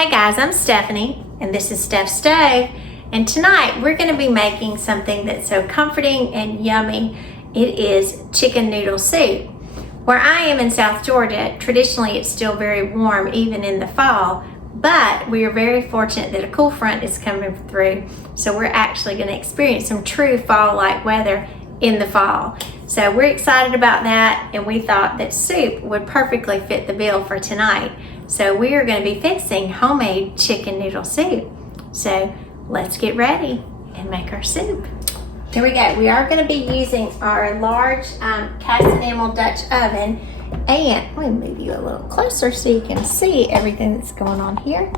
Hey guys, I'm Stephanie, and this is Steph's Stove, and tonight we're going to be making something that's so comforting and yummy. It is chicken noodle soup. Where I am in South Georgia, traditionally it's still very warm even in the fall, but we are very fortunate that a cool front is coming through, so we're actually going to experience some true fall-like weather in the fall. So we're excited about that, and we thought that soup would perfectly fit the bill for tonight. So we are going to be fixing homemade chicken noodle soup. So let's get ready and make our soup. Here we go. We are going to be using our large cast enamel Dutch oven, and let me move you a little closer so you can see everything that's going on here.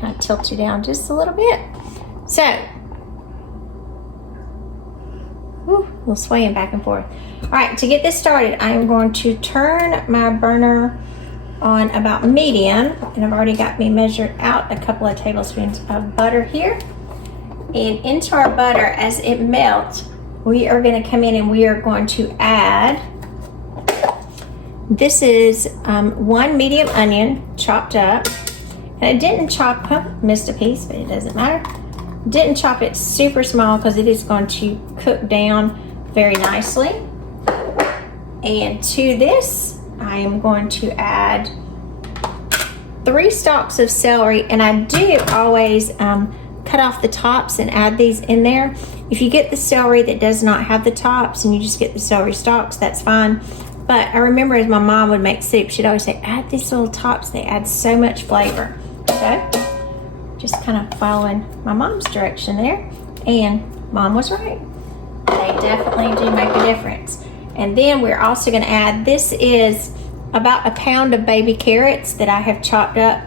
Kind of tilt you down just a little bit. So, a little swaying back and forth. All right, to get this started, I am going to turn my burner on about medium, and I've already got me measured out a couple of tablespoons of butter here. And into our butter, as it melts, we are going to come in and we are going to add, this is one medium onion chopped up, and I didn't chop, missed a piece, but it doesn't matter. Didn't chop it super small because it is going to cook down very nicely. And to this, I am going to add 3 stalks of celery, and I do always cut off the tops and add these in there. If you get the celery that does not have the tops and you just get the celery stalks, that's fine. But I remember as my mom would make soup, she'd always say, add these little tops, they add so much flavor. So, just kind of following my mom's direction there, and mom was right. They definitely do make a difference. And then we're also going to add, this is about a pound of baby carrots that I have chopped up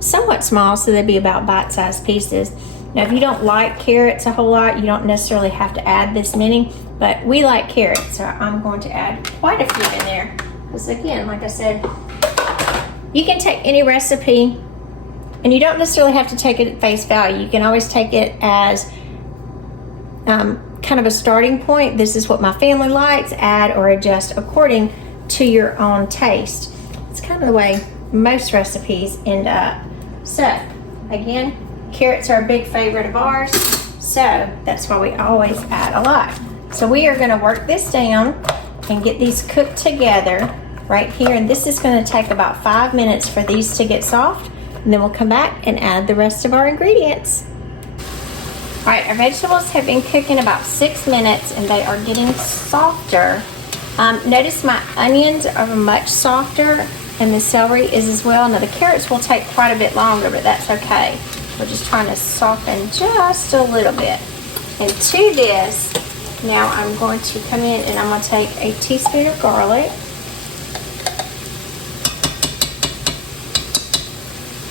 somewhat small, so they'll be about bite-sized pieces. Now, if you don't like carrots a whole lot, you don't necessarily have to add this many, but we like carrots, so I'm going to add quite a few in there. Because again, like I said, you can take any recipe, and you don't necessarily have to take it at face value. You can always take it as kind of a starting point. This is what my family likes. Add or adjust according to your own taste. It's kind of the way most recipes end up. So again, carrots are a big favorite of ours, so that's why we always add a lot. So we are going to work this down and get these cooked together right here, and this is going to take about 5 minutes for these to get soft, and then we'll come back and add the rest of our ingredients. All right, our vegetables have been cooking about 6 minutes, and they are getting softer. Notice my onions are much softer, and the celery is as well. Now the carrots will take quite a bit longer, but that's okay. We're just trying to soften just a little bit. And to this, now I'm going to come in and I'm going to take a teaspoon of garlic,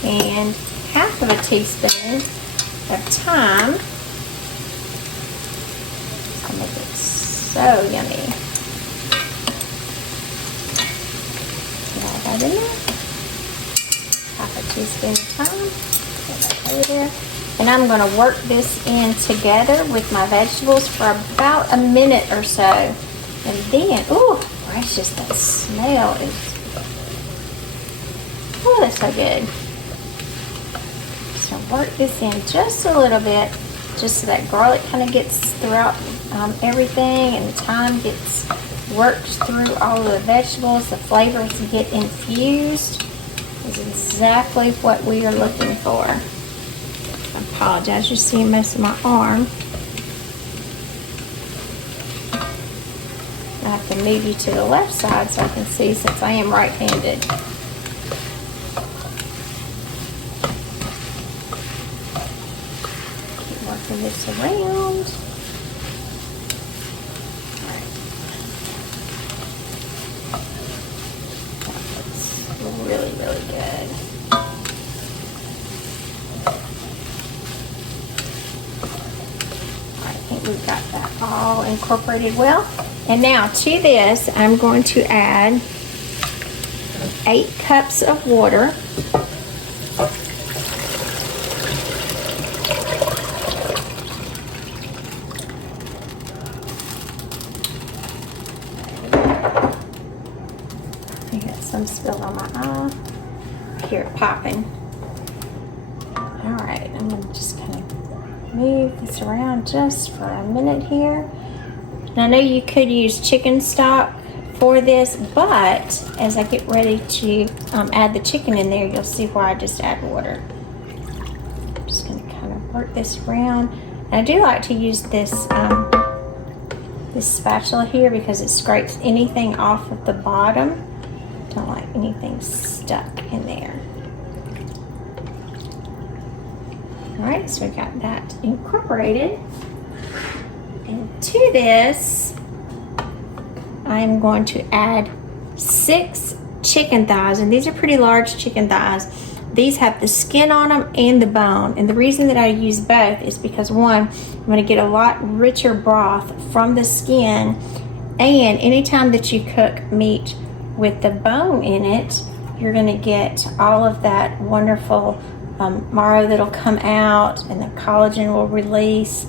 and half of a teaspoon of thyme. It's going to make it so yummy. Right in there. Half a teaspoon of thyme. Put that over there. And I'm going to work this in together with my vegetables for about a minute or so. And then, ooh, gracious, that smell is, oh, that's so good. So work this in just a little bit, just so that garlic kind of gets throughout everything, and the thyme gets worked through all of the vegetables. The flavors get infused. Is exactly what we are looking for. I apologize, you're seeing most of my arm. I have to move you to the left side so I can see, since I am right-handed. Keep working this around. Really, really good. I think we've got that all incorporated well. And now to this, I'm going to add 8 cups of water. I got some spilled on my eye. Here, popping. right, I'm gonna just kind of move this around just for a minute here. And I know you could use chicken stock for this, but as I get ready to add the chicken in there, you'll see why I just add water. I'm just gonna kind of work this around. And I do like to use this this spatula here because it scrapes anything off of the bottom. Don't like anything stuck in there. All right, so we got that incorporated. And to this, I'm going to add 6 chicken thighs, and these are pretty large chicken thighs. These have the skin on them and the bone, and the reason that I use both is because one, I'm going to get a lot richer broth from the skin, and anytime that you cook meat with the bone in it, you're going to get all of that wonderful marrow that'll come out, and the collagen will release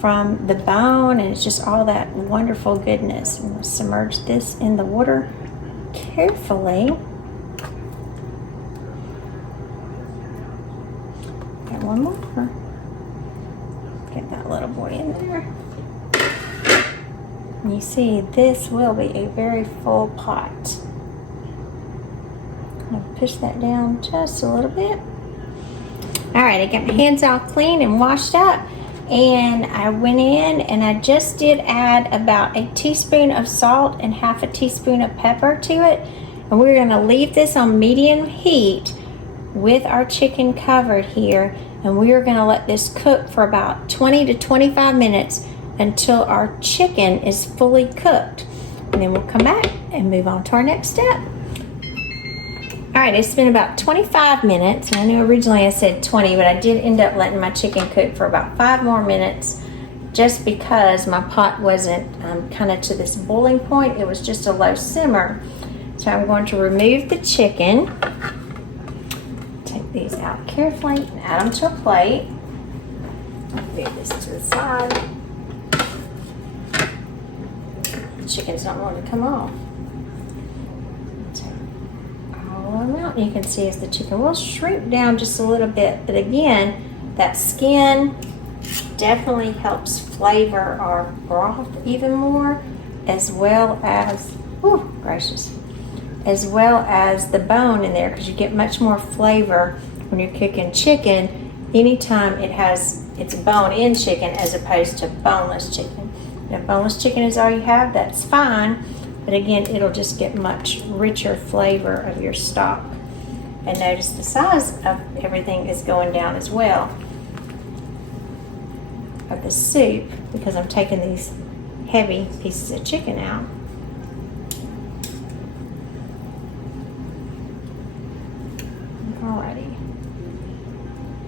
from the bone, and it's just all that wonderful goodness. I'm going to submerge this in the water carefully. Got one more. Get that little boy in there. And you see, this will be a very full pot. I'm going to push that down just a little bit. All right, I got my hands all clean and washed up. And I went in and I just did add about a teaspoon of salt and half a teaspoon of pepper to it. And we're going to leave this on medium heat with our chicken covered here. And we are going to let this cook for about 20 to 25 minutes until our chicken is fully cooked. And then we'll come back and move on to our next step. All right, it's been about 25 minutes, and I know originally I said 20, but I did end up letting my chicken cook for about 5 more minutes just because my pot wasn't kind of to this boiling point. It was just a low simmer. So I'm going to remove the chicken, take these out carefully, and add them to a plate. I'll move this to the side. The chicken's not wanting to come off. Out. You can see as the chicken will shrink down just a little bit, but again, that skin definitely helps flavor our broth even more, as well as, oh gracious, as well as the bone in there, because you get much more flavor when you're cooking chicken anytime it has its bone in chicken as opposed to boneless chicken. If boneless chicken is all you have, that's fine. But again, it'll just get much richer flavor of your stock. And notice the size of everything is going down as well of the soup, because I'm taking these heavy pieces of chicken out. Alrighty.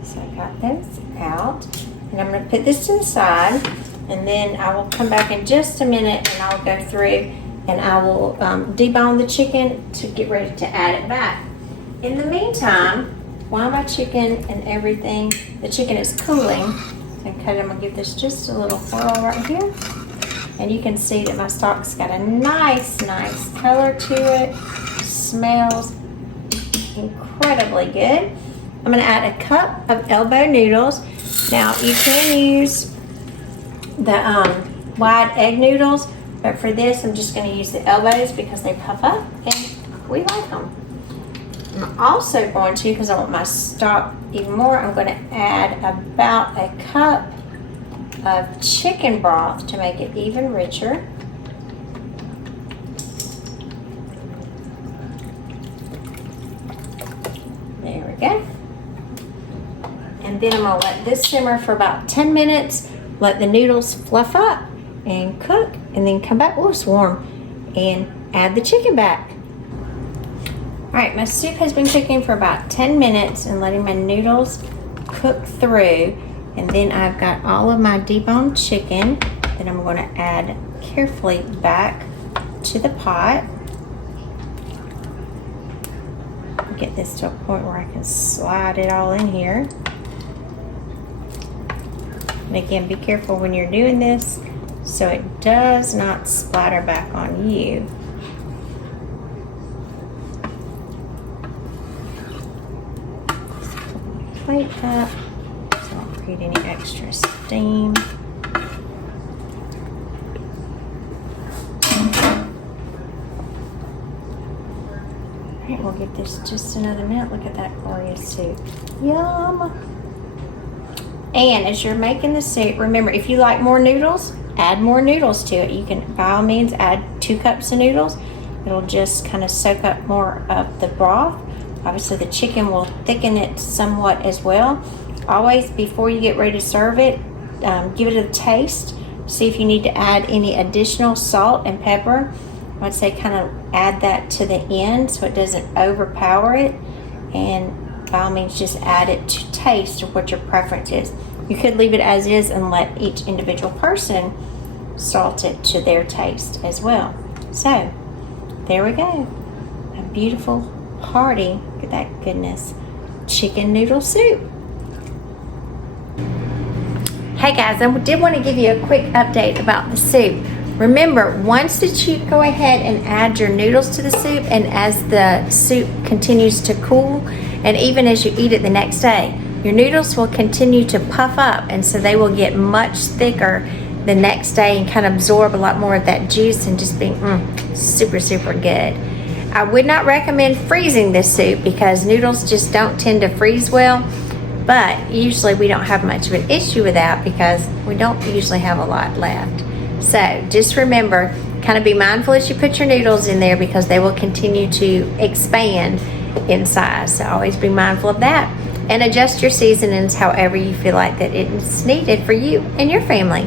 So I got those out. And I'm going to put this to the side. And then I will come back in just a minute and I'll go through and I will debone the chicken to get ready to add it back. In the meantime, while my chicken and everything, the chicken is cooling, I'm going to give this just a little whirl right here. And you can see that my stock's got a nice color to it. Smells incredibly good. I'm going to add a cup of elbow noodles. Now you can use the wide egg noodles, but for this I'm just going to use the elbows because they puff up and we like them. I'm also going to, because I want my stock even more, I'm going to add about a cup of chicken broth to make it even richer. There we go. And then I'm going to let this simmer for about 10 minutes, let the noodles fluff up and cook, and then come back, oh it's warm, and add the chicken back. Alright, my soup has been cooking for about 10 minutes and letting my noodles cook through, and then I've got all of my deboned chicken that I'm going to add carefully back to the pot. Get this to a point where I can slide it all in here. And again, be careful when you're doing this so it does not splatter back on you. Plate up. get any extra steam. Alright, we'll give this just another minute. Look at that glorious soup. Yum! And as you're making the soup, remember, if you like more noodles, add more noodles to it. You can, by all means, add 2 cups of noodles. It'll just kind of soak up more of the broth. Obviously, the chicken will thicken it somewhat as well. Always, before you get ready to serve it, give it a taste. See if you need to add any additional salt and pepper. I'd say kind of add that to the end so it doesn't overpower it. And by all means, just add it to taste or what your preference is. You could leave it as is and let each individual person salt it to their taste as well. So, there we go. A beautiful, hearty, look at that goodness, chicken noodle soup. Hey guys, I did want to give you a quick update about the soup. Remember, once that you go ahead and add your noodles to the soup, and as the soup continues to cool, and even as you eat it the next day, your noodles will continue to puff up, and so they will get much thicker the next day and kind of absorb a lot more of that juice and just be super, super good. I would not recommend freezing this soup because noodles just don't tend to freeze well, but usually we don't have much of an issue with that because we don't usually have a lot left. So just remember, kind of be mindful as you put your noodles in there because they will continue to expand in size. So always be mindful of that and adjust your seasonings however you feel like that it's needed for you and your family.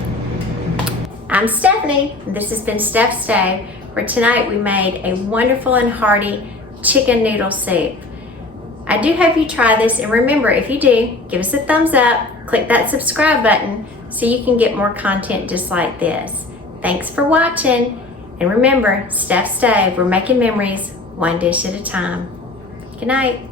I'm Stephanie. This has been Steph's Day. For tonight, we made a wonderful and hearty chicken noodle soup. I do hope you try this, and remember, if you do, give us a thumbs up, click that subscribe button so you can get more content just like this. Thanks for watching, and remember, Steph's Day, we're making memories one dish at a time. Good night.